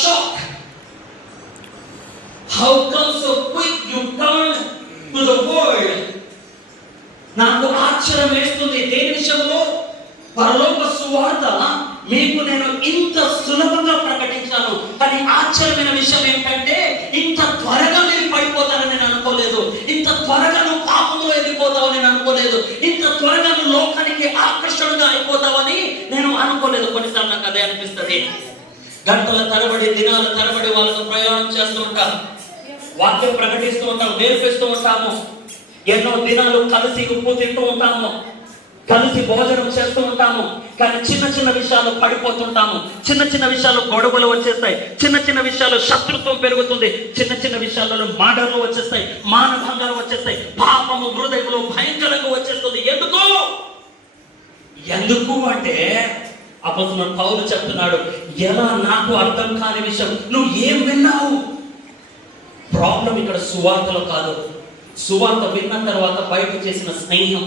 shocked. How come so quick you turn to the world? నాకు ఆశ్చర్యం వేస్తుంది. దేని విషయంలో? పరలోక సువార్త మీకు నేను ఇంత సులభంగా ప్రకటించాను. కానీ ఆశ్చర్యమైన విషయం ఏంటంటే, ఇంత త్వరగా మీరు పడిపోతానని నేను అనుకోలేదు. ఇంత త్వరగా నువ్వు పాపంలో వెళ్ళిపోతావని నేను అనుకోలేదు. ఇంత త్వరగా నువ్వు లోకానికి ఆకర్షణగా అయిపోతావని నేను అనుకోలేదు. కొన్నిసార్లు నాకు అదే అనిపిస్తుంది. గంటల తరబడి, దినాల తరబడి వాళ్ళతో ప్రయాణం చేస్తూ ఉంటాం, వాక్యం ప్రకటిస్తూ ఉంటాం, నేర్పిస్తూ ఉంటాము. ఎన్నో దినాలు కలిసి ఉప్పు తింటూ ఉంటాము, కలిసి భోజనం చేస్తూ ఉంటాము. కానీ చిన్న చిన్న విషయాలు పడిపోతుంటాము. చిన్న చిన్న విషయాలు గొడవలు వచ్చేస్తాయి. చిన్న చిన్న విషయాలు శత్రుత్వం పెరుగుతుంది. చిన్న చిన్న విషయాలలో మాటలు వచ్చేస్తాయి, మానభంగాలు వచ్చేస్తాయి, పాపము హృదయంలో భయంకరంగా వచ్చేస్తుంది. ఎందుకు అంటే అపోస్తలుడు పౌలు చెప్తున్నాడు, ఎలా నాకు అర్థం కాని విషయం నువ్వు ఏం విన్నావు? ప్రాబ్లం ఇక్కడ సువార్తలో కాదు. సువార్త విన్న తర్వాత బయట చేసిన స్నేహం,